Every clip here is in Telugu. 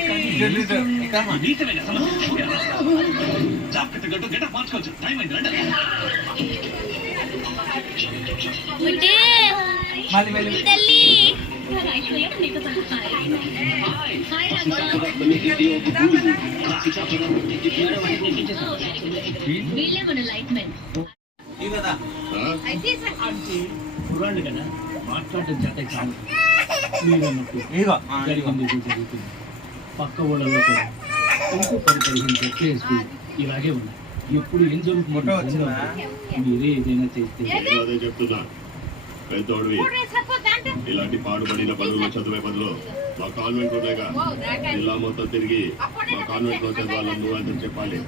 పెట్టమ్మా నీచమైన సమస్య జాగ్రత్త గట్టు గెట మార్చుకోవచ్చు టైం అయింది రండి బుడ్డే మళ్ళీ వెళ్ళి తల్లి వీళ్ళే మన లైట్ మెన్ ఇవి కదా అంటే కుర్రాళ్ళు కదా మాట్లాడటం చేత కాదు మీరు అన్నట్టు ఇదిగో. జరిగింది. జరుగుతుంది పక్క కూడా చెట్లు ఇలాగే ఉన్నాయి. ఎప్పుడు ఏం? జరుగుతుందో మీరే ఏదైనా చేస్తే అదే చెప్తున్నా. పెద్దోడివి. ఇలాంటి పాడుపడిన పనులు చదివే బదులు మా కాన్వెంట్ ఉన్నాయిగా జిల్లా మొత్తం తిరిగి మా కాన్వెంట్లో చదవాలని నువ్వు అని చెప్పాలి.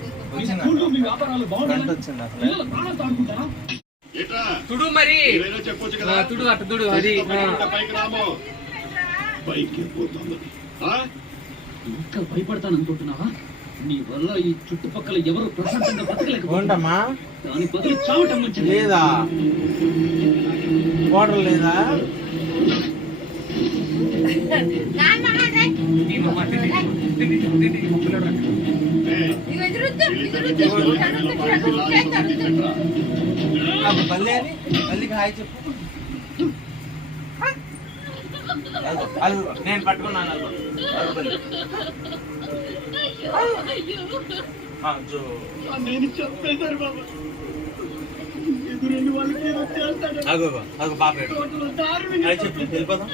తుడు మరి తుడు అటు తుడు అది. పైకి రాము పైకి పోతుంది ఆ? ఇంకా భయపడతాను అనుకుంటున్నావా నీ వల్ల ఈ చుట్టుపక్కల ఎవరు ప్రశాంతంగా బతకలేకపోతున్నారు ఏంటమ్మా దాని బదులు చావటం మంచిది లేదా వాటర్ లేదా పిల్లడు బల్లి అని బల్లికి హాయ్ చెప్పు అదిగో, నేను పట్టుకున్నాను. అదిగో బల్లి. చెప్పేశారు బాబా. టోటల్ దారుణంగా హాయ్ చెప్పు వెళ్ళిపోదాం